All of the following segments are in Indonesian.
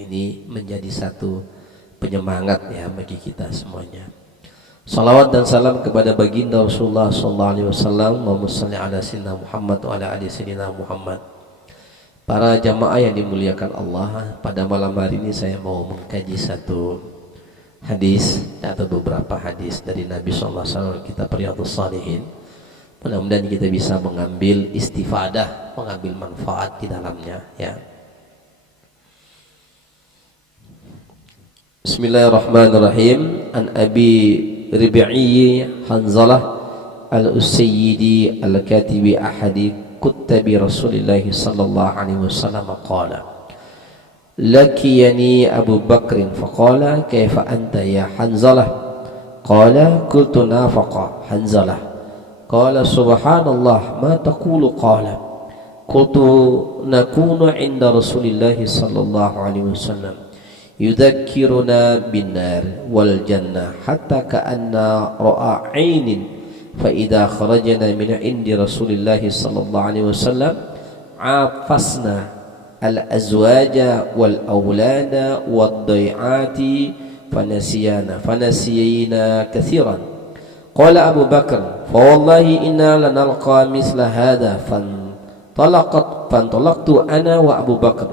ini menjadi satu penyemangat ya bagi kita semuanya. Salawat dan salam kepada baginda Rasulullah sallallahu alaihi wasallam. Allahumma shalli ala sayyidina Muhammad wa ala ali sayyidina Muhammad. Para jamaah yang dimuliakan Allah, pada malam hari ini saya mau mengkaji satu hadis atau beberapa hadis dari Nabi sallallahu alaihi wasallam, kitab Riyadhus Shalihin. Mudah-mudahan kita bisa mengambil istifadah, mengambil manfaat di dalamnya ya. Bismillahirrahmanirrahim. An Abi Rib'i Hanzalah al-Usayyidi al-Katibi ahadi kuttabi Rasulillah sallallahu alaihi wasallam qala lakiyani Abu Bakr faqala kaifa anta ya Hanzalah qala qultu nafaqa Hanzalah qala subhanallah ma taqulu qala qultu nakunu inda Rasulillah sallallahu alaihi wasallam yudhakkiruna binnar wal jannah hatta ka'anna ra'a 'ainin fa idza kharajna min 'indi Rasulillah sallallahu alaihi wasallam 'afasna al azwaja wal aulada wad dai'ati fanasiyana kathiran. Qala Abu Bakr fa wallahi inna lanalqa misla hadha fantalaqtu ana wa Abu Bakr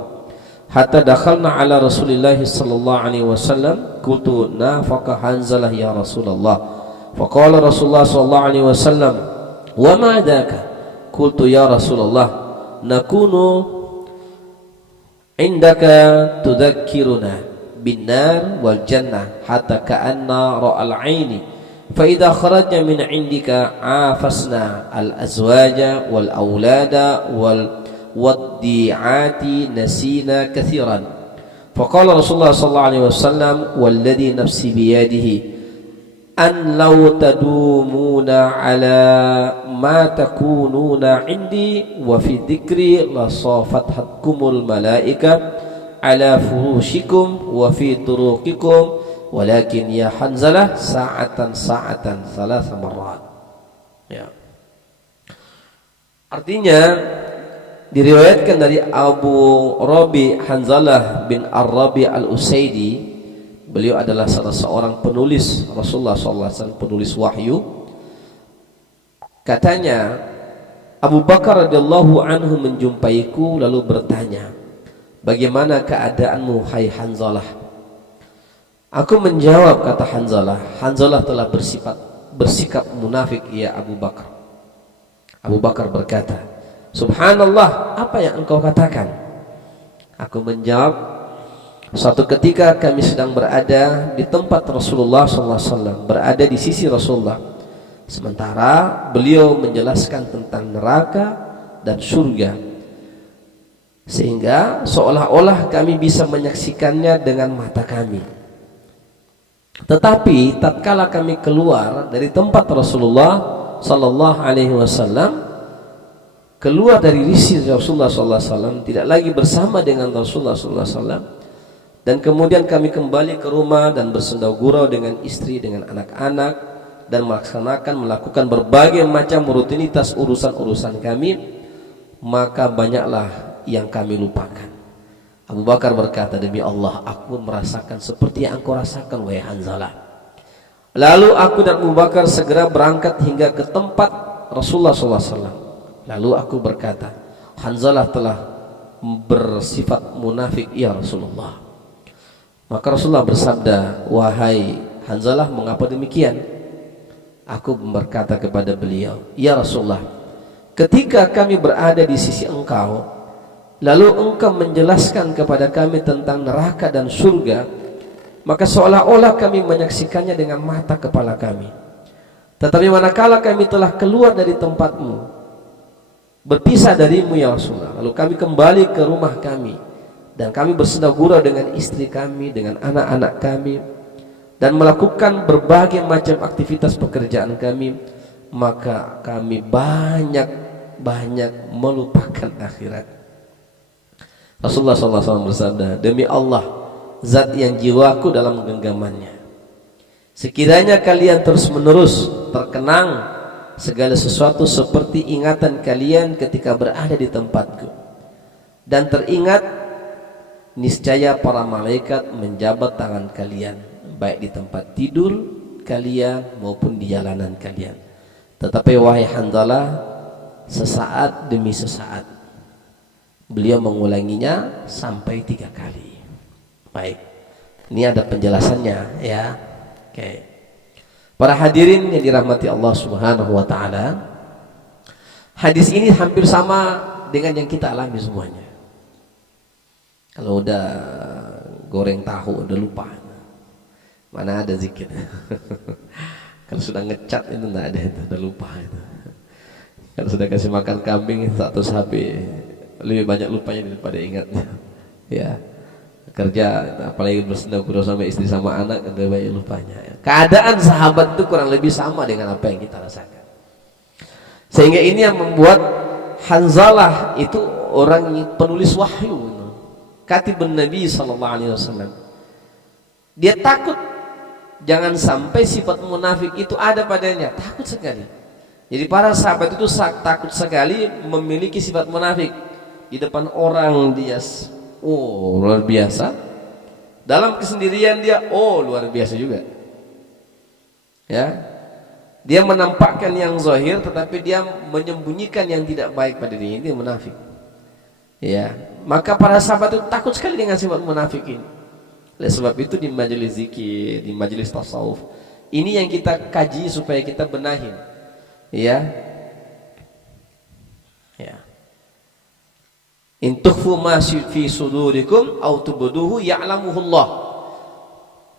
hatta dakhalna ala Rasulillah sallallahu alaihi wasallam qultu nafaqa Hanzalah ya Rasulullah faqala Rasulullah sallallahu alaihi wasallam wa ma dhaka qultu ya Rasulullah nakunu indaka tudhakkiruna bin nar wal jannah hatta ka'anna ra'al 'aini fa idza kharajna min 'indika afasna al azwaja wal aulada waddi'ati nasina kathiran. Faqala Rasulullah sallallahu alaihi wasallam walladhi nafsi biyadihi an law tadumuna ala ma takununa indi wa fi dhikri la safathatkumul malaika ala furushikum wa fi turuqikum walakin ya Hanzalah sa'atan thalatha marrat. Ya. Artinya diriwayatkan dari Abu Rabi Hanzalah bin Ar-Rabi Al-Usaidi, beliau adalah salah seorang penulis Rasulullah SAW, penulis wahyu. Katanya Abu Bakar radhiyallahu anhu menjumpaiku lalu bertanya, bagaimana keadaanmu hai Hanzalah? Aku menjawab, kata Hanzalah, Hanzalah telah bersikap munafik ya Abu Bakar. Abu Bakar berkata, subhanallah, apa yang engkau katakan? Aku menjawab, suatu ketika kami sedang berada di tempat Rasulullah SAW, berada di sisi Rasulullah, sementara beliau menjelaskan tentang neraka dan surga, sehingga seolah-olah kami bisa menyaksikannya dengan mata kami. Tetapi tatkala kami keluar dari tempat Rasulullah SAW, keluar dari sisi Rasulullah SAW, tidak lagi bersama dengan Rasulullah SAW, dan kemudian kami kembali ke rumah dan bersenda gurau dengan istri, dengan anak-anak, dan melakukan berbagai macam rutinitas urusan-urusan kami, maka banyaklah yang kami lupakan. Abu Bakar berkata, demi Allah, aku merasakan seperti yang engkau rasakan wahai Hanzalah. Lalu aku dan Abu Bakar segera berangkat hingga ke tempat Rasulullah SAW. Lalu aku berkata, Hanzalah telah bersifat munafik ya Rasulullah. Maka Rasulullah bersabda, wahai Hanzalah, mengapa demikian? Aku berkata kepada beliau, ya Rasulullah, ketika kami berada di sisi engkau, lalu engkau menjelaskan kepada kami tentang neraka dan surga, maka seolah-olah kami menyaksikannya dengan mata kepala kami. Tetapi manakala kami telah keluar dari tempatmu, berpisah darimu ya Rasulullah, lalu kami kembali ke rumah kami, dan kami bersenda gurau dengan istri kami, dengan anak-anak kami, dan melakukan berbagai macam aktivitas pekerjaan kami, maka kami banyak melupakan akhirat. Rasulullah SAW bersabda, demi Allah, zat yang jiwaku dalam genggamannya, sekiranya kalian terus menerus terkenang segala sesuatu seperti ingatan kalian ketika berada di tempatku, dan teringat niscaya para malaikat menjabat tangan kalian, baik di tempat tidur kalian maupun di jalanan kalian. Tetapi wahai Hanzalah, sesaat demi sesaat. Beliau mengulanginya sampai 3 kali. Baik, ini ada penjelasannya ya. Oke. Para hadirin yang dirahmati Allah Subhanahu wa taala, hadis ini hampir sama dengan yang kita alami semuanya. Kalau udah goreng tahu udah lupa, mana ada zikir. Kalau sudah ngecat itu enggak ada, itu udah lupa itu. Kalau sudah kasih makan kambing 100 HP, lebih banyak lupanya daripada ingatnya. Ya, kerja apalagi bersendagurau sama istri sama anak, lebih banyak lupanya. Keadaan sahabat itu kurang lebih sama dengan apa yang kita rasakan. Sehingga ini yang membuat Hanzalah itu orang penulis wahyu, katibun Nabi sallallahu alaihi wasallam. Dia takut jangan sampai sifat munafik itu ada padanya, takut sekali. Jadi para sahabat itu takut sekali memiliki sifat munafik. Di depan orang dia luar biasa, dalam kesendirian dia luar biasa juga. Ya, dia menampakkan yang zahir tetapi dia menyembunyikan yang tidak baik pada dirinya, itu munafik. Ya, maka para sahabat itu takut sekali dengan sifat munafik ini. Oleh sebab itu di majelis zikir, di majelis tasawuf, ini yang kita kaji supaya kita benahin. Ya. Ya. In tukhfu ma fi sudurikum aw tubduhu ya'lamuhu Allah.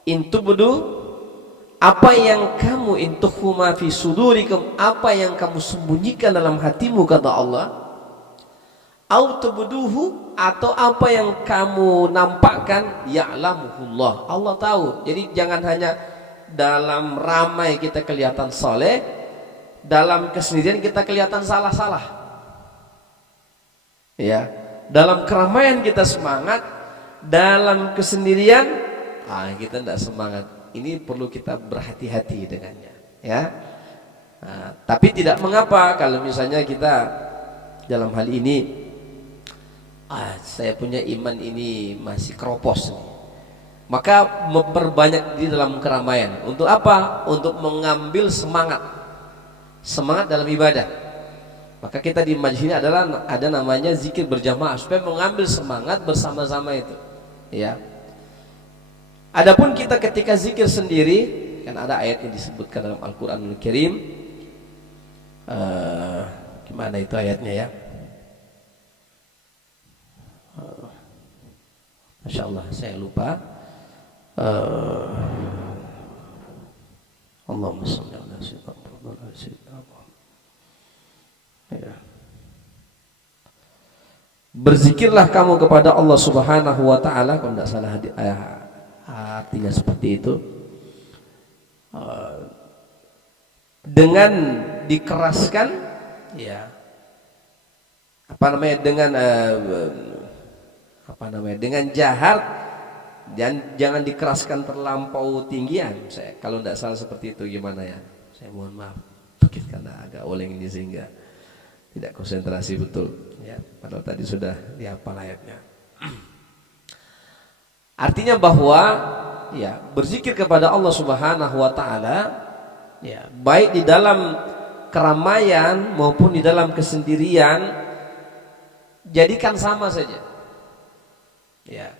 In tubdu, apa yang kamu, in tukhfu ma fi sudurikum, apa yang kamu sembunyikan dalam hatimu, kata Allah. Aw tubduhu, atau apa yang kamu nampakkan, ya'lamuhullah, Allah tahu. Jadi jangan hanya dalam ramai kita kelihatan soleh, dalam kesendirian kita kelihatan salah-salah. Ya, dalam keramaian kita semangat, dalam kesendirian kita tidak semangat. Ini perlu kita berhati-hati dengannya. Ya, tapi tidak mengapa kalau misalnya kita dalam hal ini, saya punya iman ini masih keropos nih, maka memperbanyak di dalam keramaian. Untuk apa? Untuk mengambil semangat dalam ibadah. Maka kita di majlis ini adalah ada namanya zikir berjamaah, supaya mengambil semangat bersama-sama itu. Ya. Adapun kita ketika zikir sendiri, kan ada ayat yang disebutkan dalam Al-Qur'anul Karim. Gimana itu ayatnya ya? Masya Allah, saya lupa. Allahumma shalli ala sayyidina Muhammad. Ya. Berzikirlah kamu kepada Allah Subhanahu wa taala, kalau tidak salah artinya seperti itu. Dengan dikeraskan, ya. Dengan jahar, dan jangan dikeraskan terlampau tinggian. Kalau tidak salah seperti itu, gimana ya? Saya mohon maaf, karena agak oleng ini sehingga tidak konsentrasi betul. Ya, padahal tadi sudah dihafal ayatnya. Artinya bahwa ya, berzikir kepada Allah Subhanahu wa taala, ya, baik di dalam keramaian maupun di dalam kesendirian, jadikan sama saja. Ya.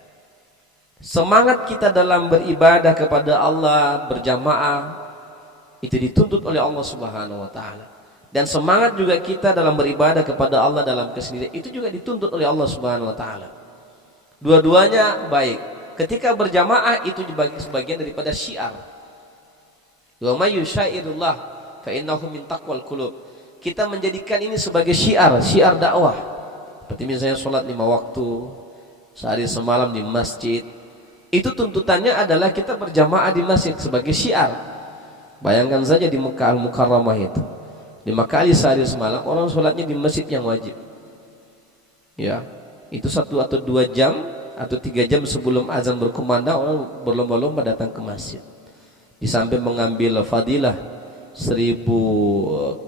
Semangat kita dalam beribadah kepada Allah berjamaah itu dituntut oleh Allah Subhanahu wa taala. Dan semangat juga kita dalam beribadah kepada Allah dalam kesendirian itu juga dituntut oleh Allah Subhanahu wa taala. Dua-duanya baik. Ketika berjamaah itu sebagian daripada syiar. Wa may yusyairillah fa innahu min taqwal qulub. Kita menjadikan ini sebagai syiar dakwah. Seperti misalnya salat 5 waktu, sehari semalam di masjid. Itu tuntutannya adalah kita berjamaah di masjid sebagai syiar. Bayangkan saja di Mekah Al-Mukarramah itu, 5 kali sehari semalam orang sholatnya di masjid yang wajib. Ya, itu 1 atau 2 jam atau 3 jam sebelum azan berkumandang, orang berlomba-lomba datang ke masjid. Di samping mengambil fadilah 1000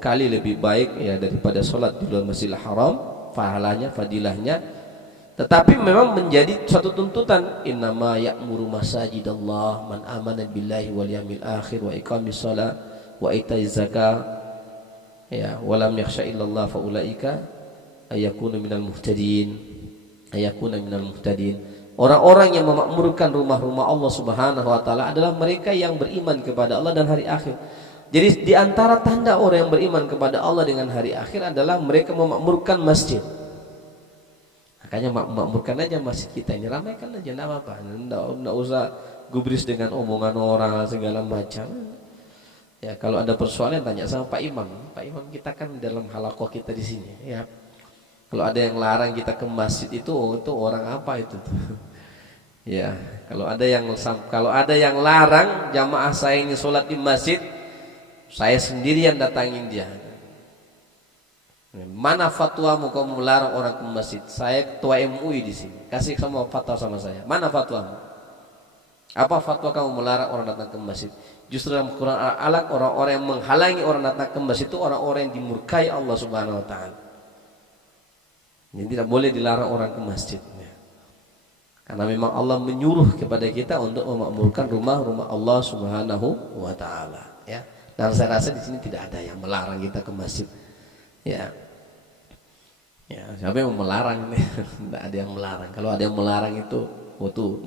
kali lebih baik ya daripada sholat di luar Masjidil Haram, pahalanya, fadilahnya. Tetapi memang menjadi suatu tuntutan, innama ya'muru masajidallah man amana billahi wal yawmil akhir wa iqamis shalah wa itaiz zakah ya wa lam yakhsha illallah fa ulaika ayakunu minal muhtadin. Orang-orang yang memakmurkan rumah-rumah Allah Subhanahu wa taala adalah mereka yang beriman kepada Allah dan hari akhir. Jadi di antara tanda orang yang beriman kepada Allah dengan hari akhir adalah mereka memakmurkan masjid. Makanya makmurkan aja masjid kita ini, ramaikan aja, enggak apa-apa. Enggak usah gubris dengan omongan orang segala macam. Ya, kalau ada persoalan tanya sama Pak Imam. Pak Imam kita kan dalam halakoh kita di sini, ya. Kalau ada yang larang kita ke masjid itu orang apa itu tuh? Ya, kalau ada yang larang jamaah saya ini sholat di masjid, saya sendirian datangin dia. Mana fatwamu kamu melarang orang ke masjid? Saya ketua MUI di sini. Kasih sama fatwa sama saya. Mana fatwamu? Apa fatwa kamu melarang orang datang ke masjid? Justru dalam Quran Al-Alaq, orang-orang yang menghalangi orang datang ke masjid itu orang-orang yang dimurkai Allah Subhanahu wa taala. Jadi tidak boleh dilarang orang ke masjid. Karena memang Allah menyuruh kepada kita untuk memakmurkan rumah-rumah Allah Subhanahu wa taala, ya. Dan saya rasa di sini tidak ada yang melarang kita ke masjid. Ya, siapa yang melarang ini? Tidak ada yang melarang. Kalau ada yang melarang itu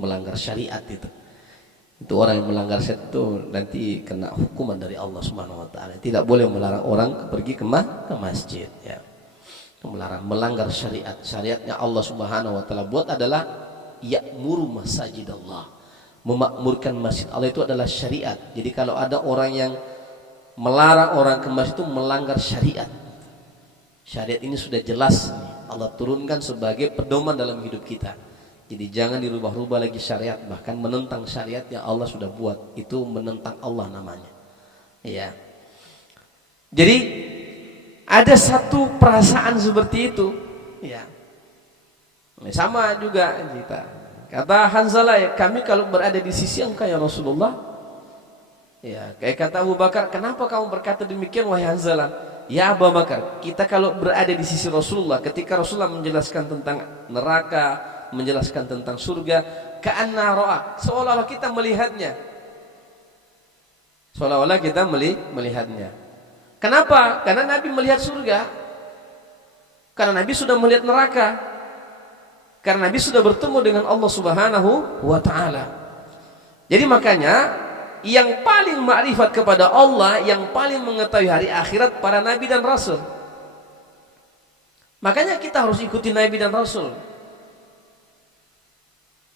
melanggar syariat itu. Itu orang yang melanggar syariat itu nanti kena hukuman dari Allah Subhanahu wa taala. Tidak boleh melarang orang pergi ke masjid, ya. Melarang, melanggar syariat. Syariatnya Allah Subhanahu wa taala buat adalah ya'muru masajidallah. Memakmurkan masjid Allah itu adalah syariat. Jadi kalau ada orang yang melarang orang ke masjid itu melanggar syariat. Syariat ini sudah jelas Allah turunkan sebagai pedoman dalam hidup kita. Jadi jangan dirubah-rubah lagi syariat, bahkan menentang syariat yang Allah sudah buat, itu menentang Allah namanya. Ya. Jadi ada satu perasaan seperti itu, ya. Sama juga kita. Kata Hanzalah, ya, kami kalau berada di sisi engkau ya Rasulullah, ya, kayak kata Abu Bakar, kenapa kamu berkata demikian wahai Hanzalah? Ya Abu Bakar, kita kalau berada di sisi Rasulullah, ketika Rasulullah menjelaskan tentang neraka, menjelaskan tentang surga, ka'anna ra'a, seolah-olah kita melihatnya. Seolah-olah kita melihatnya. Kenapa? Karena Nabi melihat surga. Karena Nabi sudah melihat neraka. Karena Nabi sudah bertemu dengan Allah Subhanahu wa taala. Jadi makanya yang paling makrifat kepada Allah, yang paling mengetahui hari akhirat para nabi dan rasul. Makanya kita harus ikuti nabi dan rasul.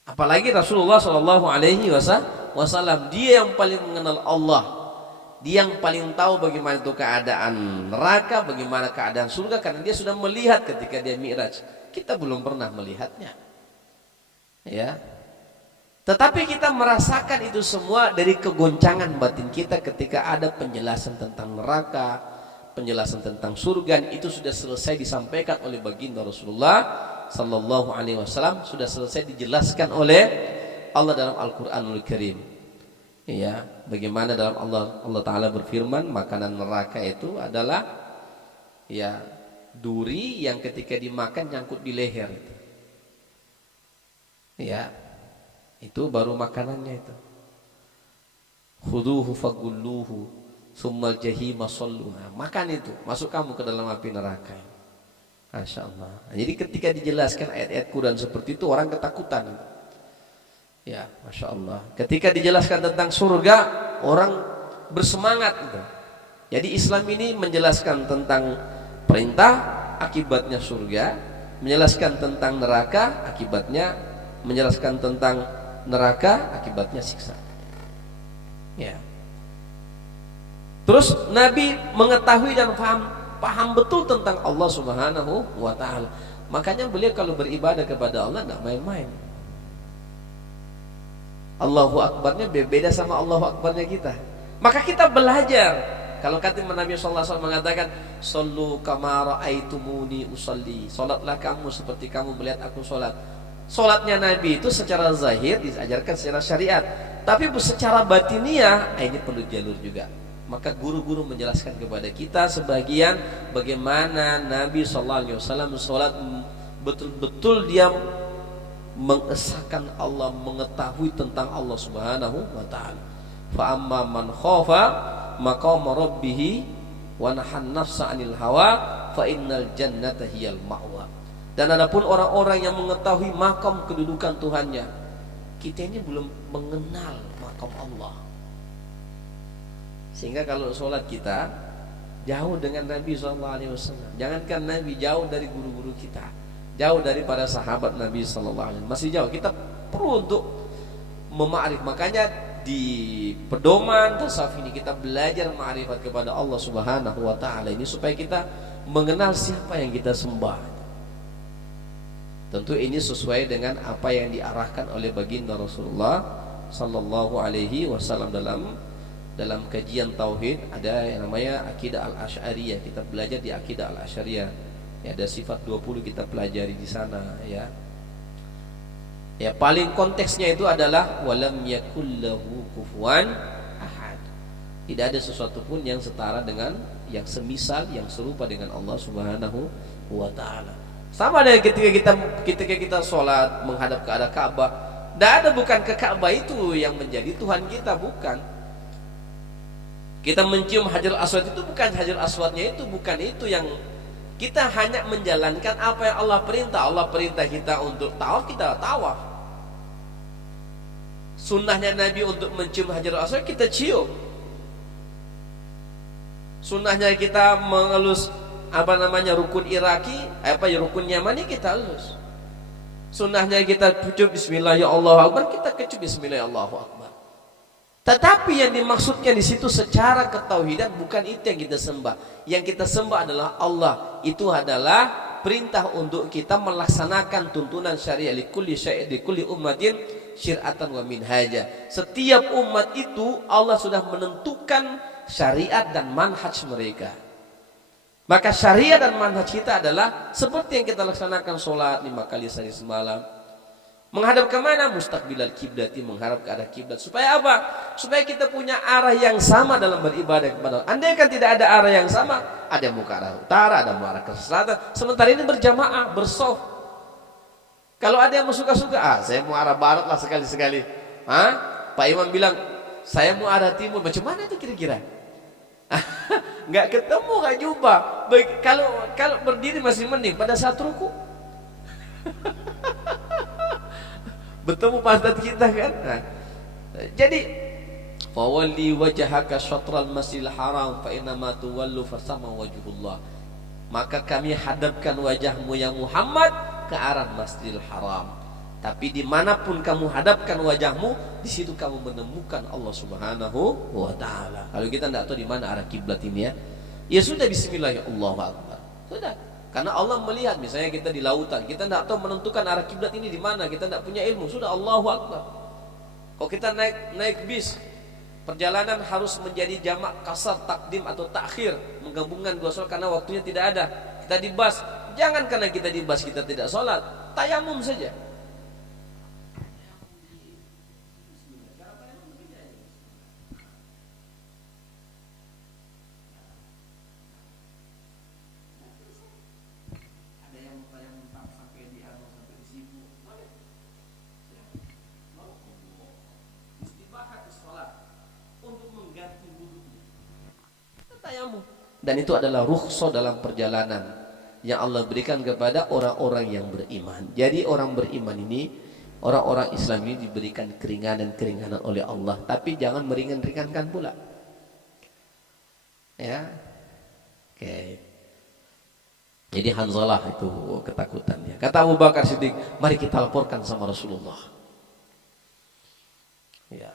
Apalagi Rasulullah Shallallahu Alaihi Wasallam, dia yang paling mengenal Allah, dia yang paling tahu bagaimana itu keadaan neraka, bagaimana keadaan surga, karena dia sudah melihat ketika dia Mi'raj. Kita belum pernah melihatnya, ya. Tetapi kita merasakan itu semua dari kegoncangan batin kita ketika ada penjelasan tentang neraka, penjelasan tentang surga. Itu sudah selesai disampaikan oleh baginda Rasulullah Sallallahu Alaihi Wasallam, sudah selesai dijelaskan oleh Allah dalam Al-Quranul Karim. Ya, bagaimana dalam Allah Taala berfirman, makanan neraka itu adalah ya duri yang ketika dimakan nyangkut di leher. Ya. Itu baru makanannya itu. Khuduhu fagulluhu summal jahima salluha. Makan itu, masuk kamu ke dalam api neraka. Masya Allah. Jadi ketika dijelaskan ayat-ayat Quran seperti itu, orang ketakutan. Ya, Masya Allah. Ketika dijelaskan tentang surga, orang bersemangat itu. Jadi Islam ini menjelaskan tentang perintah, akibatnya surga, menjelaskan tentang neraka, akibatnya, menjelaskan tentang neraka, akibatnya siksa. Ya. Terus Nabi mengetahui dan paham betul tentang Allah Subhanahu wa taala. Makanya beliau kalau beribadah kepada Allah tidak main-main. Allahu Akbarnya beda sama Allahu Akbarnya kita. Maka kita belajar. Kalau kata Nabi sallallahu alaihi wasallam mengatakan, "Shallu kama ra'aitumuni usalli." Salatlah kamu seperti kamu melihat aku salat. Salatnya Nabi itu secara zahir diajarkan secara syariat, tapi secara batiniah ini perlu jalur juga. Maka guru-guru menjelaskan kepada kita sebagian bagaimana Nabi sallallahu alaihi wasallam salat betul-betul dia mengesahkan Allah, mengetahui tentang Allah Subhanahu wa taala. Fa amma man khafa maqama rabbih wa nahan nafsa 'anil hawa fa innal jannata hiyal ma'wa. Dan adapun orang-orang yang mengetahui makam kedudukan Tuhannya, kita ini belum mengenal makam Allah. Sehingga kalau sholat kita jauh dengan Nabi SAW. Jangankan Nabi, jauh dari guru-guru kita, jauh dari para sahabat Nabi SAW, masih jauh. Kita perlu untuk memakrif. Makanya di pedoman tasawuf ini kita belajar ma'rifat kepada Allah Subhanahu wa taala ini supaya kita mengenal siapa yang kita sembah. Tentu ini sesuai dengan apa yang diarahkan oleh baginda Rasulullah sallallahu alaihi wasallam dalam kajian tauhid. Ada yang namanya akidah al-asy'ariyah. Kita belajar di akidah al-asy'ariyah. Ya, ada sifat 20 kita pelajari di sana ya. Ya, paling konteksnya itu adalah walam yakul lahu kufuwan ahad. Tidak ada sesuatu pun yang setara dengan, yang semisal, yang serupa dengan Allah Subhanahu wa taala. Sama dengan ketika kita sholat menghadap ke arah Ka'bah. Tidak ada, bukan ke Ka'bah itu yang menjadi Tuhan kita, bukan. Kita mencium Hajar Aswad itu bukan Hajar Aswadnya itu, bukan itu yang kita hanya menjalankan apa yang Allah perintah. Allah perintah kita untuk tawaf, kita tawaf. Sunnahnya Nabi untuk mencium Hajar Aswad, kita cium. Sunnahnya kita mengelus rukun Iraki, rukun Yamani, kita elus. Sunnahnya kita ucap bismillah ya Allahu akbar, kita kecup bismillah ya Allahu akbar. Tetapi yang dimaksudnya di situ secara ketauhidan bukan itu yang kita sembah. Yang kita sembah adalah Allah. Itu adalah perintah untuk kita melaksanakan tuntunan syariat likulli syai' likulli ummatin syir'atan wa minhaja. Setiap umat itu Allah sudah menentukan syariat dan manhaj mereka. Maka syariat dan manhaj kita adalah seperti yang kita laksanakan sholat 5 kali sehari semalam. Menghadap ke mana? Mustaqbilal kiblati, menghadap ke arah kiblat. Supaya apa? Supaya kita punya arah yang sama dalam beribadah kepada Allah. Andai kan tidak ada arah yang sama, ada yang mau ke arah utara, ada yang mau ke arah selatan. Sementara ini berjamaah, bersaf. Kalau ada yang mau suka-suka, saya mau arah barat lah sekali-sekali. Pak Imam bilang, saya mau arah timur. Macam mana itu kira-kira? Nggak ketemu, nggak jumpa. Kalau berdiri masih mending, pada saat ruku bertemu pantat kita kan. Jadi fawalli wajhaka syatral masjidil haram fa inna ma tuwallu fasama wajhullah. Maka kami hadapkan wajahmu ya Muhammad ke arah Masjidil Haram. Tapi dimanapun kamu hadapkan wajahmu, di situ kamu menemukan Allah Subhanahu wa taala. Kalau kita tidak tahu di mana arah kiblat ini ya sudah bismillah ya Allahu akbar. Sudah. Karena Allah melihat, misalnya kita di lautan, kita tidak tahu menentukan arah kiblat ini di mana, kita tidak punya ilmu, sudah Allahu akbar. Kalau kita naik bis, perjalanan harus menjadi jamak kasar, takdim atau takhir, menggabungkan dua sholat karena waktunya tidak ada. Kita di bus, jangan karena kita di bus kita tidak sholat, tayamum saja. Dan itu adalah rukhsah dalam perjalanan yang Allah berikan kepada orang-orang yang beriman. Jadi orang beriman ini, orang-orang Islam ini diberikan keringanan-keringanan oleh Allah, tapi jangan meringan-ringankan pula. Ya. Oke. Jadi Hanzalah itu ketakutannya. Kata Abu Bakar Siddiq, mari kita laporkan sama Rasulullah. Ya.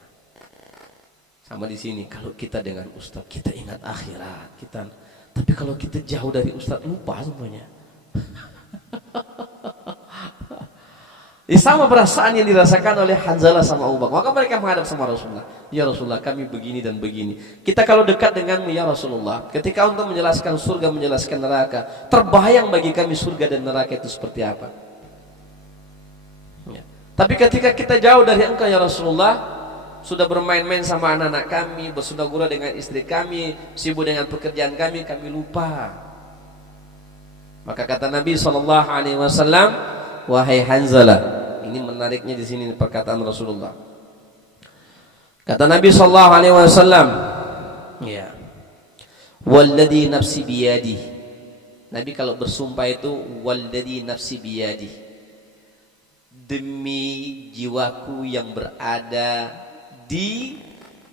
Sama di sini, kalau kita dengan ustaz kita ingat akhirat, tapi kalau kita jauh dari ustaz lupa semuanya. Ini sama perasaan yang dirasakan oleh Hanzalah sama Abu Bakar. Maka mereka menghadap sama Rasulullah. Ya Rasulullah, kami begini dan begini. Kita kalau dekat denganmu ya Rasulullah, ketika untuk menjelaskan surga, menjelaskan neraka, terbayang bagi kami surga dan neraka itu seperti apa. Ya. Tapi ketika kita jauh dari engkau ya Rasulullah, sudah bermain-main sama anak-anak kami, bersunda-gurau dengan istri kami, sibuk dengan pekerjaan kami lupa. Maka kata Nabi SAW, wahai Hanzalah, Ini menariknya di sini perkataan Rasulullah. Kata Nabi sallallahu alaihi wasallam, ya. Walladzi nafsi biyadi. Nabi kalau bersumpah itu walladzi nafsi biyadi. Demi jiwaku yang berada di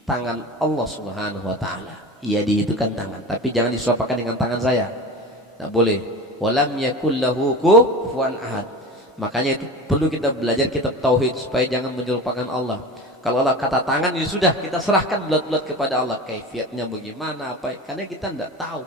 tangan Allah Subhanahu wa taala. Yadi itu kan tangan, tapi jangan diserupakan dengan tangan saya. Tidak boleh. Walam yakul lahu kufuwan ahad. Makanya itu perlu kita belajar kitab tauhid supaya jangan menyerupakan Allah. Kalau Allah kata tangan, ya sudah, kita serahkan bulat-bulat kepada Allah. Kaifiatnya bagaimana, apa? Karena kita tidak tahu.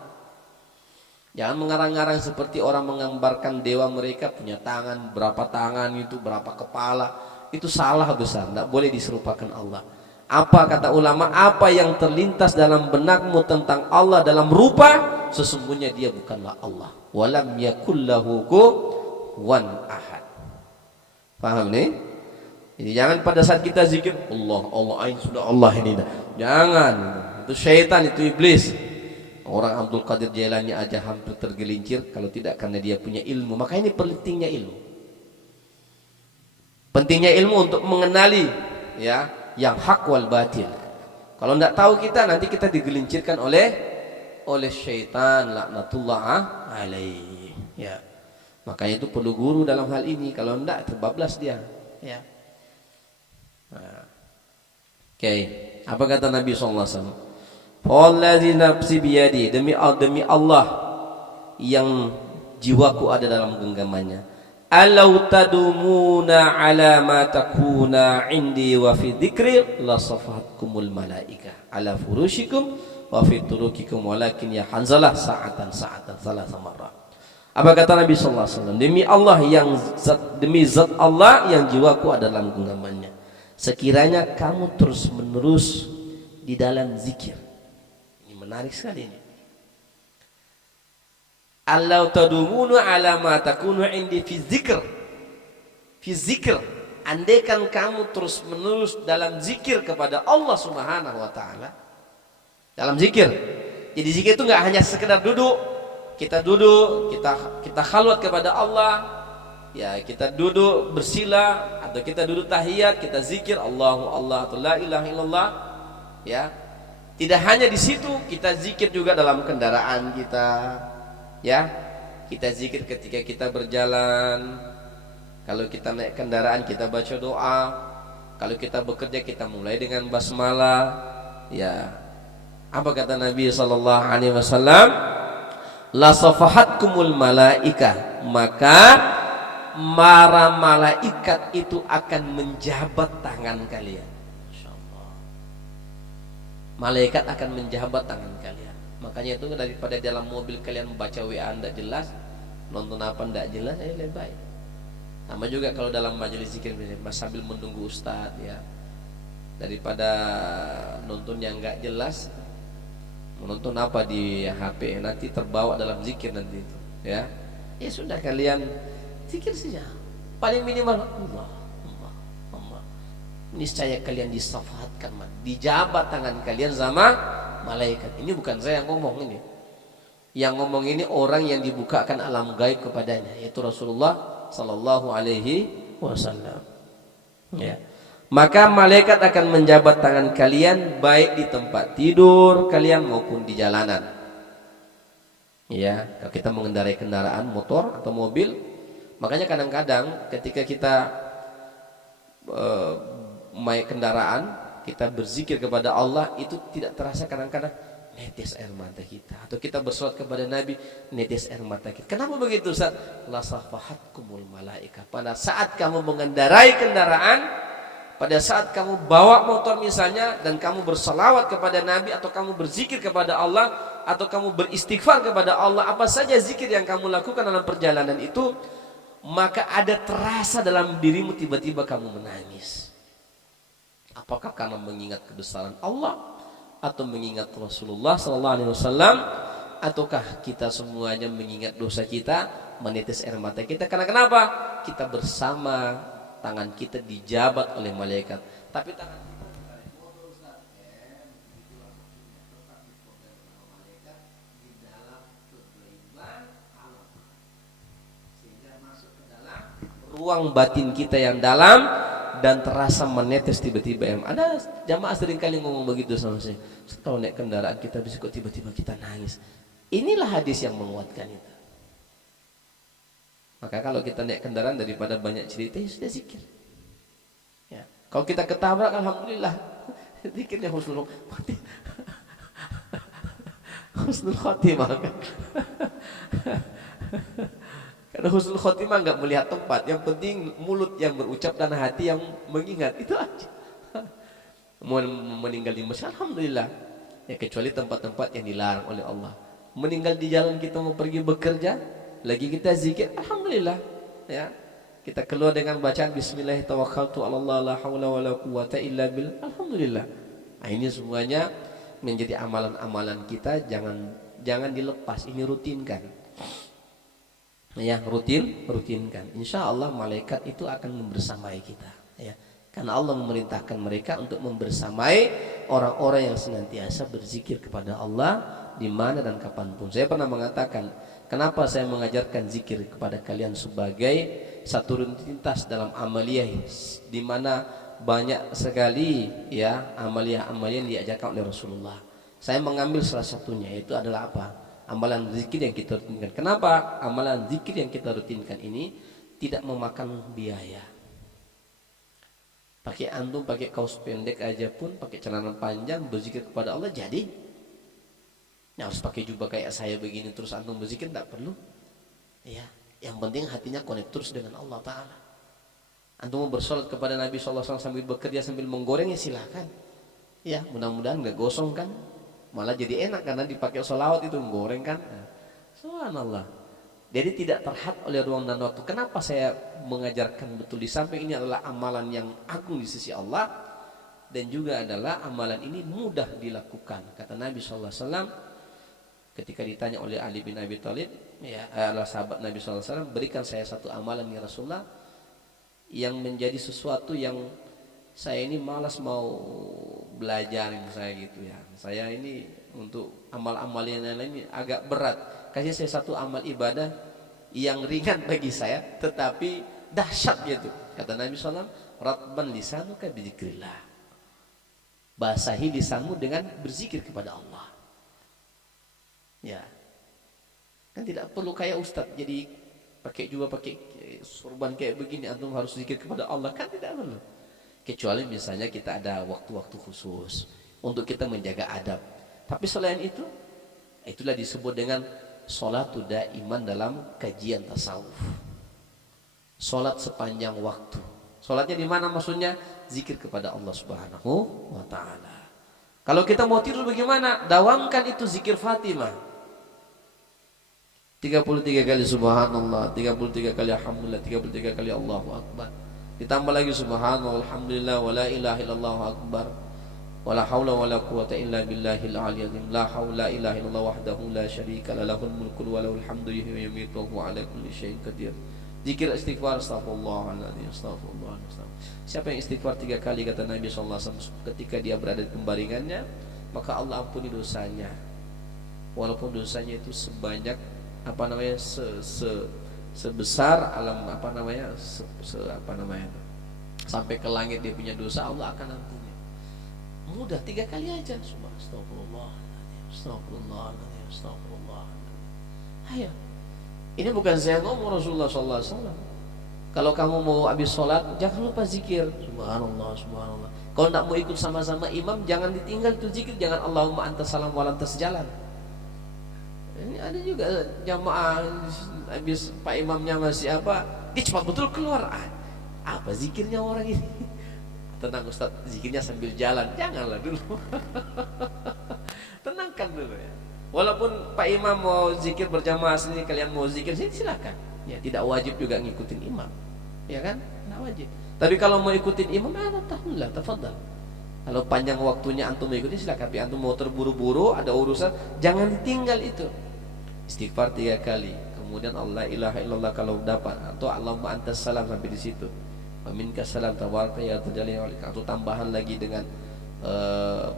Jangan mengarang-arang seperti orang menggambarkan dewa mereka punya tangan, berapa tangan itu, berapa kepala. Itu salah besar, tidak boleh diserupakan Allah. Apa kata ulama? Apa yang terlintas dalam benakmu tentang Allah dalam rupa, sesungguhnya dia bukanlah Allah. Walam yakul lahu kufuwan ahad. Paham nih? Jadi jangan pada saat kita zikir Allah, Allah, sudah Allah ini. Jangan. Itu syaitan, itu iblis. Orang Abdul Qadir Jailani aja hampir tergelincir kalau tidak karena dia punya ilmu. Maka ini pentingnya ilmu. Pentingnya ilmu untuk mengenali ya yang hak wal batil. Kalau tidak tahu kita, nanti kita digelincirkan oleh syaitan laknatullah alaihi. Ya. Makanya itu perlu guru dalam hal ini. Kalau tidak terbablas dia. Ya. Oke, apa kata Nabi SAW? Wallazi nafsi biyadi, demi Allah yang jiwaku ada dalam genggamannya. Alau tadumuna ala ma takuna indi wa fi dzikri la safatkumul malaika ala furushikum wa fi turukikum walakin ya Hanzalah sa'atan salah marrah. Apa kata Nabi SAW? Demi Allah demi zat Allah yang jiwaku ada dalam genggamannya. Sekiranya kamu terus menerus di dalam zikir. Ini menarik sekali ini. Allau tadumunu ala ma takunu indi fi zikr. Fi zikr. Andaikan kamu terus menerus dalam zikir kepada Allah Subhanahu wa taala. Dalam zikir. Jadi zikir itu enggak hanya sekedar duduk. Kita duduk, kita khalwat kepada Allah. Ya, kita duduk bersila atau kita duduk tahiyat, kita zikir Allahu Allah atau la ilaha illallah. Ya. Tidak hanya di situ, kita zikir juga dalam kendaraan kita. Ya. Kita zikir ketika kita berjalan. Kalau kita naik kendaraan kita baca doa. Kalau kita bekerja kita mulai dengan basmalah. Ya. Apa kata Nabi sallallahu alaihi wasallam? La safahatkumul malaika. Maka para malaikat itu akan menjabat tangan kalian. Insyaallah. Malaikat akan menjabat tangan kalian. Makanya itu daripada dalam mobil kalian membaca WA tidak jelas, nonton apa tidak jelas, lebih baik. Sama juga kalau dalam majelis zikir sambil menunggu ustadz ya. Daripada nonton yang enggak jelas, menonton apa di HP nanti terbawa dalam zikir nanti itu, ya. Ya sudah kalian zikir saja. Paling minimal Allah. Niscaya kalian disafahatkan, dijabat tangan kalian sama malaikat. Ini bukan saya yang ngomong ini. Yang ngomong ini orang yang dibukakan alam gaib kepadanya, yaitu Rasulullah sallallahu alaihi wasallam. Ya. Maka malaikat akan menjabat tangan kalian baik di tempat tidur kalian maupun di jalanan. Ya, kalau kita mengendarai kendaraan motor atau mobil, makanya kadang-kadang ketika kita main kendaraan, kita berzikir kepada Allah, itu tidak terasa kadang-kadang netes air mata kita. Atau kita bersolat kepada Nabi, netes air mata kita. Kenapa begitu Ustaz? La safahatkumul malaika. Pada saat kamu mengendarai kendaraan, pada saat kamu bawa motor misalnya, dan kamu berselawat kepada Nabi, atau kamu berzikir kepada Allah, atau kamu beristighfar kepada Allah, apa saja zikir yang kamu lakukan dalam perjalanan itu, maka ada terasa dalam dirimu tiba-tiba kamu menangis. Apakah karena mengingat kebesaran Allah atau mengingat Rasulullah sallallahu alaihi wasallam, ataukah kita semuanya mengingat dosa kita, menetes air mata kita? Karena kenapa? Kita bersama, tangan kita dijabat oleh malaikat. Tapi tangan kita ruang batin kita yang dalam dan terasa menetes tiba-tiba. Ada jamaah sering kali ngomong begitu sama saya, kalau naik kendaraan kita bisa kok tiba-tiba kita nangis. Inilah hadis yang menguatkan itu. Maka kalau kita naik kendaraan, daripada banyak cerita, ya sudah zikir. Ya. Kalau kita ketabrak, alhamdulillah, zikirnya husnul khotimah kan. Karena husnul khotimah nggak melihat tempat, yang penting mulut yang berucap dan hati yang mengingat, itu aja. Mau meninggal di masjid, alhamdulillah. Ya, kecuali tempat-tempat yang dilarang oleh Allah. Meninggal di jalan, kita mau pergi bekerja, lagi kita zikir, alhamdulillah. Ya, kita keluar dengan bacaan Bismillahirrahmanirrahim, la haula wala quwata illa billah, alhamdulillah. Nah, ini semuanya menjadi amalan-amalan kita, jangan dilepas, ini rutinkan. Ya, rutinkan. Insya Allah malaikat itu akan membersamai kita. Ya, karena Allah memerintahkan mereka untuk membersamai orang-orang yang senantiasa berzikir kepada Allah di mana dan kapanpun. Saya pernah mengatakan, kenapa saya mengajarkan zikir kepada kalian sebagai satu rutinitas dalam amaliyah, di mana banyak sekali ya amaliyah-amaliyah yang diajarkan oleh Rasulullah. Saya mengambil salah satunya, yaitu adalah apa? Amalan zikir yang kita rutinkan. Kenapa amalan zikir yang kita rutinkan ini tidak memakan biaya? Pakai antum pakai kaos pendek aja pun, pakai celana panjang berzikir kepada Allah jadi. Nah, harus pakai jubah kayak saya begini terus antum berzikir, tidak perlu. Ya, yang penting hatinya connect terus dengan Allah Ta'ala. Antum mau bersolat kepada Nabi SAW sambil bekerja sambil menggoreng, ya silahkan. Ya, mudah-mudahan nggak gosong kan, malah jadi enak karena dipakai sholawat itu menggoreng kan. Nah, subhanallah. Jadi tidak terhad oleh ruang dan waktu. Kenapa saya mengajarkan betul di samping ini adalah amalan yang agung di sisi Allah, dan juga adalah amalan ini mudah dilakukan. Kata Nabi SAW ketika ditanya oleh Ali bin Abi Thalib, ya, adalah sahabat Nabi SAW, berikan saya satu amalan ya Rasulullah yang menjadi sesuatu yang saya ini malas mau belajar, saya gitu ya. Saya ini untuk amal-amal yang lain agak berat. Kasih saya satu amal ibadah yang ringan bagi saya tetapi dahsyat gitu. Kata Nabi SAW, ratban lisanuka bizikrillah. Basahi lisanmu dengan berzikir kepada Allah. Ya, kan tidak perlu kayak ustadz jadi pakai sorban kayak begini antum harus zikir kepada Allah, kan tidak perlu. Kecuali misalnya kita ada waktu-waktu khusus untuk kita menjaga adab. Tapi selain itu, itulah disebut dengan sholatu daiman dalam kajian tasawuf. Sholat sepanjang waktu. Sholatnya di mana maksudnya? Zikir kepada Allah Subhanahu wa Ta'ala. Kalau kita mau tidur bagaimana? Dawamkan itu zikir Fatimah. 33 kali subhanallah, 33 kali alhamdulillah, 33 kali Allahu akbar. Ditambah lagi subhanallah, alhamdulillah, wala ilaha illallah akbar. Wala haula wala quwata illa billahil aliyyil azim. La haula ilaha illallah wahdahu la syarika la lahul mulku wa lahul hamdu yuhyi wa yumiitu wa huwa ala kulli syai'in qadir. Zikir istighfar, astaghfirullahaladzim, astaghfirullahaladzim. Siapa yang istighfar 3 kali kata Nabi SAW ketika dia berada di pembaringannya, maka Allah ampuni dosanya. Walaupun dosanya itu sebanyak sebesar alam sampai ke langit dia punya dosa, Allah akan ampuni. Mudah, 3 kali aja. Astagfirullahaladzim, astagfirullahaladzim, astagfirullahaladzim. Ayo. Ini bukan saya ngomong, Rasulullah SAW. Kalau kamu mau habis sholat, jangan lupa zikir. Subhanallah, subhanallah. Kalau tidak mau ikut sama-sama imam, jangan ditinggal itu zikir. Jangan Allahumma antas salam wa lantas jalan. Ini ada juga jamaah habis pak imamnya masih dia cepat betul keluar. Apa zikirnya orang ini? Tenang Ustaz, zikirnya sambil jalan. Janganlah dulu. Tenangkan dulu ya. Walaupun Pak Imam mau zikir berjamaah sini, kalian mau zikir sini, silakan. Ya, tidak wajib juga ngikutin imam. Ya kan? Tidak wajib. Tapi kalau mau ikutin imam, alhamdulillah, tafadhal. Kalau panjang waktunya antum mengikuti silakan. Tapi antum mau terburu-buru, ada urusan, jangan ditinggal itu. Istighfar 3 kali. Kemudian Allah ilaha illallah kalau dapat, atau Allahumma antas salam sampai di situ. Wa minkas salam tabaraka ya tajalla, atau tambahan lagi dengan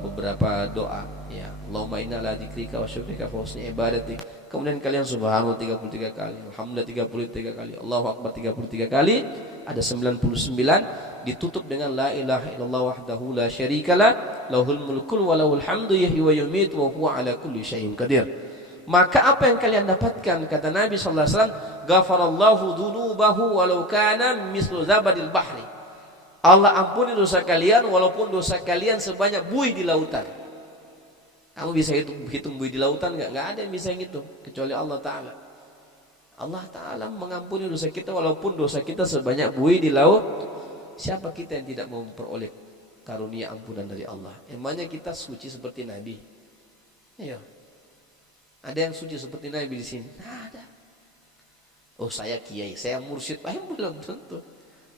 beberapa doa, ya. Allahumma inna ala dzikrika wa syukrika wa husni ibadatik. Kemudian kalian subhanallah 33 kali, alhamdulillah 33 kali, Allahu akbar 33 kali, ada 99, ditutup dengan la ilaha illallah wahdahu la syarikalah, lahul mulku wa lahul hamdu yuhyi wa yumiitu wa huwa ala kulli syai'in qadir. Maka apa yang kalian dapatkan, kata Nabi sallallahu alaihi wasallam, ghafarallahu dzunubahu walau kana mislu zabadil bahri. Allah ampuni dosa kalian walaupun dosa kalian sebanyak buih di lautan. Kamu bisa hitung buih di lautan nggak? Nggak ada yang bisa ngitung kecuali Allah Ta'ala. Allah Ta'ala mengampuni dosa kita walaupun dosa kita sebanyak buih di laut. Siapa kita yang tidak mau memperoleh karunia ampunan dari Allah? Emangnya kita suci seperti Nabi? Iya. Ada yang suci seperti Nabi di sini? Nggak ada. Oh, saya kiai, saya mursyid, belum tentu.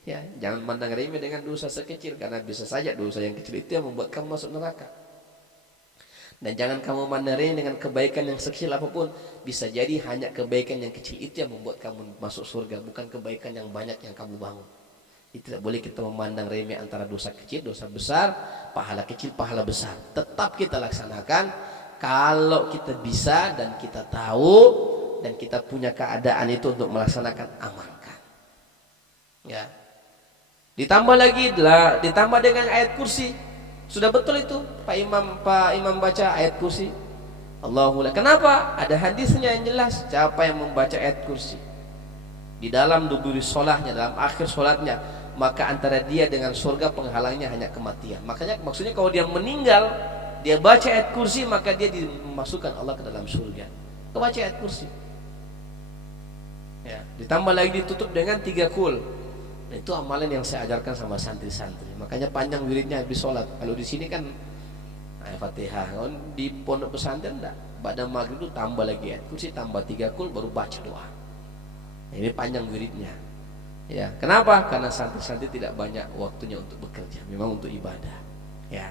Ya, jangan mandang remeh dengan dosa sekecil, karena bisa saja dosa yang kecil itu yang membuat kamu masuk neraka. Dan jangan kamu mandang remeh dengan kebaikan yang sekecil apapun, bisa jadi hanya kebaikan yang kecil itu yang membuat kamu masuk surga, bukan kebaikan yang banyak yang kamu bangun. Tidak boleh kita memandang remeh antara dosa kecil, dosa besar, pahala kecil, pahala besar. Tetap kita laksanakan kalau kita bisa dan kita tahu dan kita punya keadaan itu untuk melaksanakan, amalkan. Ya. Ditambah dengan ayat kursi. Sudah betul itu Pak Imam baca ayat kursi. Allahumma. Kenapa? Ada hadisnya yang jelas. Siapa yang membaca ayat kursi di dalam duburi sholatnya, dalam akhir sholatnya, maka antara dia dengan surga penghalangnya hanya kematian. Makanya maksudnya kalau dia meninggal, dia baca ayat kursi, maka dia dimasukkan Allah ke dalam surga. Baca ayat kursi. Ya. Ditambah lagi ditutup dengan 3 kul. Nah, itu amalan yang saya ajarkan sama santri-santri. Makanya panjang wiridnya habis sholat. Kalau di sini kan Fatihah. Kalau di pondok pesantren enggak. Pada maghrib itu tambah lagi ayat kursi, tambah 3 kul, baru baca doa. Nah, ini panjang wiridnya. Ya, kenapa? Karena santri-santri tidak banyak waktunya untuk bekerja, memang untuk ibadah. Ya.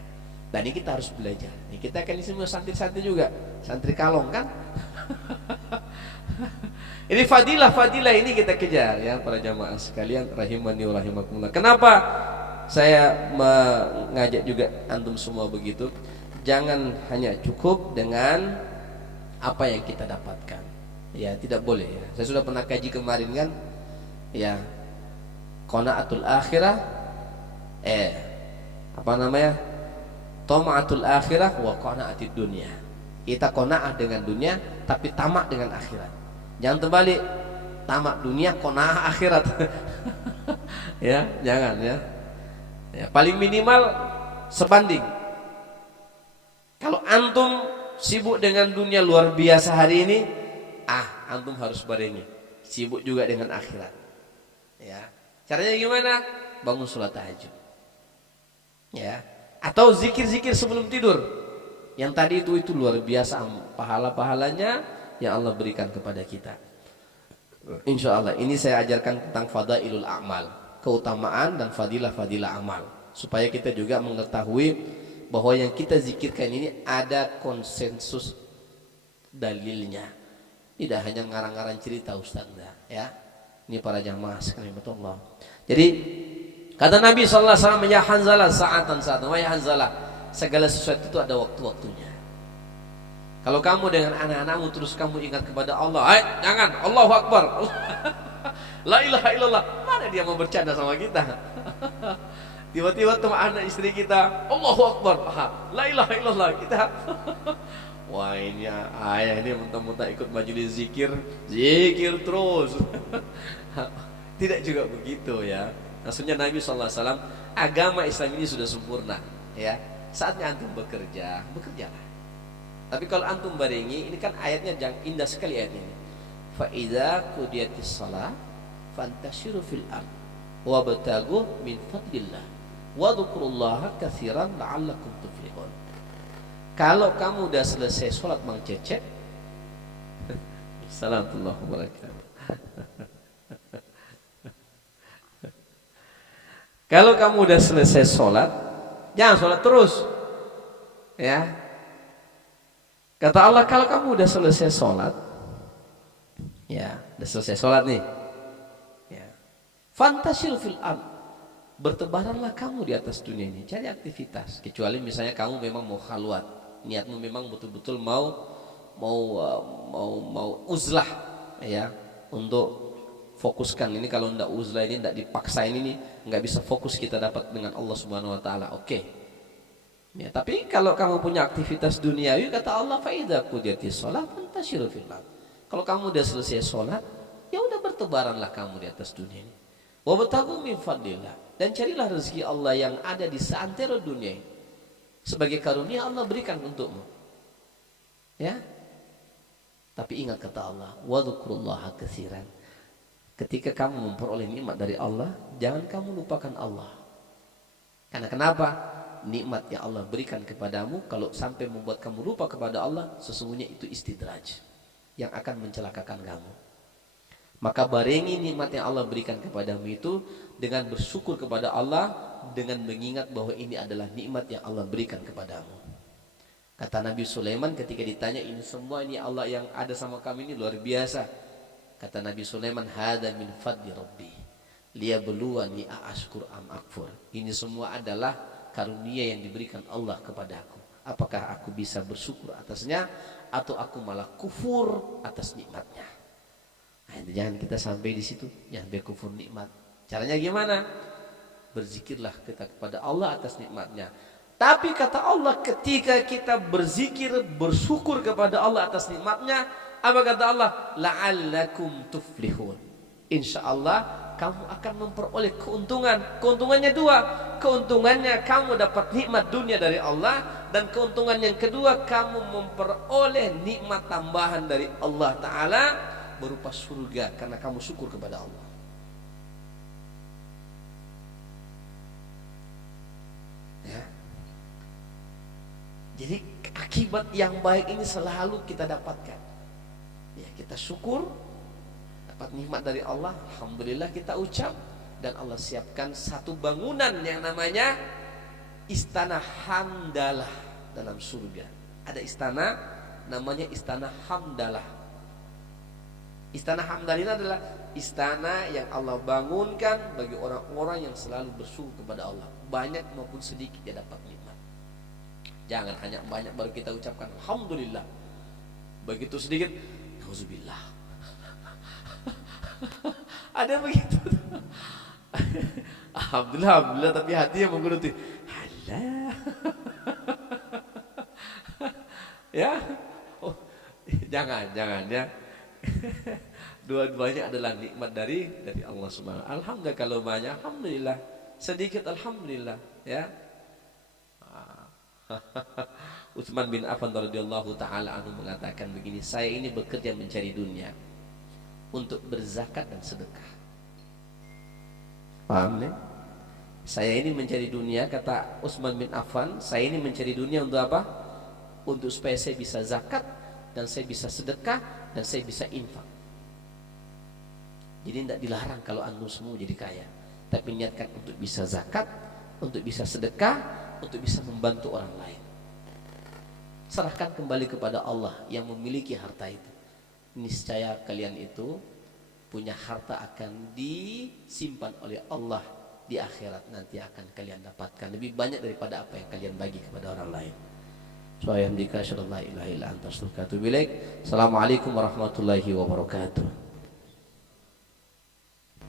Dan ini kita harus belajar. Ini kita kan di sini santri-santri juga, santri kalong kan? Ini fadilah ini kita kejar ya para jamaah sekalian rahimani wa rahimakumullah. Kenapa saya mengajak juga antum semua begitu? Jangan hanya cukup dengan apa yang kita dapatkan. Ya, tidak boleh ya. Saya sudah pernah kaji kemarin kan? Ya. Qanaatul akhirah Tama'atul akhirah wa qanaatid dunya. Kita qanaah dengan dunia tapi tamak dengan akhirat. Jangan terbalik, tamak dunia, qanaah akhirat. Ya, jangan ya. Ya, paling minimal sebanding. Kalau antum sibuk dengan dunia luar biasa hari ini, antum harus barengi sibuk juga dengan akhirat. Ya. Caranya gimana? Bangun sholat tahajud. Ya. Atau zikir-zikir sebelum tidur. Yang tadi itu luar biasa pahala-pahalanya yang Allah berikan kepada kita. Insya Allah ini saya ajarkan tentang fadailul a'mal, keutamaan dan fadilah-fadilah amal, supaya kita juga mengetahui bahwa yang kita zikirkan ini ada konsensus dalilnya, tidak hanya ngarang-ngarang cerita Ustaz ya. Ini para jamaah sekalian, betul Allah. Jadi kata Nabi sallallahu alaihi wasallam, ya Hanzalah, sa'atan, wahai Hanzalah, segala sesuatu itu ada waktu-waktunya. Kalau kamu dengan anak-anakmu terus kamu ingat kepada Allah, jangan, Allahu Akbar, la ilaha illallah, mana dia mau bercanda sama kita? Tiba-tiba teman anak istri kita, Allahu Akbar, la ilaha illallah, kita wah ini ayah ini mentah-mentah ikut majelis zikir terus. Tidak juga begitu ya. Maksudnya Nabi SAW, agama Islam ini sudah sempurna ya. Saatnya antum bekerjalah. Tapi kalau antum barengi, ini kan ayatnya indah sekali ayat ini. Fa idza qudiyatis shalah fantashiru fil ard wabtaghu min fadlillah wa dzkurullaha katsiran la'allakum tuflihun. Kalau kamu udah selesai sholat Mang Cecep, Assalamualaikum warahmatullahi wabarakatuh. Kalau kamu udah selesai sholat, jangan sholat terus, ya. Kata Allah, kalau kamu udah selesai sholat, ya, udah selesai sholat nih, ya, fantashil fil ard, bertebaranlah kamu di atas dunia ini, cari aktivitas. Kecuali misalnya kamu memang mau khalwat, niatmu memang betul-betul mau uzlah, ya, untuk fokuskan ini. Kalau ndak uzlah ini, ndak dipaksain ini, nggak bisa fokus kita dapat dengan Allah Subhanahu Wa Taala. Oke. Ya, tapi kalau kamu punya aktivitas duniawi, kata Allah, faida qudiyatis shalah fantashiru fil ardh. Kalau kamu udah selesai sholat, ya udah bertebaranlah kamu di atas dunia ini. Wabtaghu min fadlillah, dan carilah rezeki Allah yang ada di seantero dunia ini. Sebagai karunia Allah berikan untukmu. Ya. Tapi ingat kata Allah, wadhkurullaha katsiran. Ketika kamu memperoleh nikmat dari Allah, jangan kamu lupakan Allah. Karena kenapa? Nikmat yang Allah berikan kepadamu, kalau sampai membuat kamu lupa kepada Allah, sesungguhnya itu istidraj yang akan mencelakakan kamu. Maka barengi nikmat yang Allah berikan kepadamu itu dengan bersyukur kepada Allah, dengan mengingat bahwa ini adalah nikmat yang Allah berikan kepadamu. Kata Nabi Sulaiman ketika ditanya, ini semua ini Allah yang ada sama kami ini luar biasa. Kata Nabi Sulaiman, hadza min fadli rabbi liyabluwani aashkur am akfur. Ini semua adalah karunia yang diberikan Allah kepadaku. Apakah aku bisa bersyukur atasnya atau aku malah kufur atas nikmatnya? Nah, jangan kita sampai di situ, jangan berkufur nikmat. Caranya gimana? Berzikirlah kita kepada Allah atas nikmatnya. Tapi kata Allah, ketika kita berzikir, bersyukur kepada Allah atas nikmatnya, apa kata Allah? La'allakum tuflihun. Insyaallah kamu akan memperoleh keuntungan. Keuntungannya dua. Keuntungannya kamu dapat nikmat dunia dari Allah, dan keuntungan yang kedua, kamu memperoleh nikmat tambahan dari Allah Ta'ala berupa surga karena kamu syukur kepada Allah. Ya. Jadi akibat yang baik ini selalu kita dapatkan. Ya, kita syukur dapat nikmat dari Allah, alhamdulillah kita ucap, dan Allah siapkan satu bangunan yang namanya istana hamdalah dalam surga. Ada istana namanya istana hamdalah. Istana hamdalah ini adalah istana yang Allah bangunkan bagi orang-orang yang selalu bersyukur kepada Allah, banyak maupun sedikit dia dapat nikmat. Jangan hanya banyak baru kita ucapkan alhamdulillah, begitu sedikit auzubillah. Ada begitu. Alhamdulillah, alhamdulillah, tapi hatinya menggerutu. Halah. Ya. Oh, jangan ya. Dua-duanya adalah nikmat dari Allah Subhanahu wa taala. Alhamdulillah, kalau banyak alhamdulillah, sedikit alhamdulillah, ya. Utsman bin Affan radhiyallahu taala anhu mengatakan begini, saya ini bekerja mencari dunia untuk berzakat dan sedekah. Paham nih? Saya ini mencari dunia, kata Utsman bin Affan, saya ini mencari dunia untuk apa? Untuk supaya saya bisa zakat, dan saya bisa sedekah, dan saya bisa infak. Jadi tidak dilarang kalau antum semua jadi kaya, tapi niatkan untuk bisa zakat, untuk bisa sedekah, untuk bisa membantu orang lain. Serahkan kembali kepada Allah yang memiliki harta itu. Niscaya kalian itu punya harta akan disimpan oleh Allah di akhirat, nanti akan kalian dapatkan lebih banyak daripada apa yang kalian bagi kepada orang lain. Assalamualaikum warahmatullahi wabarakatuh.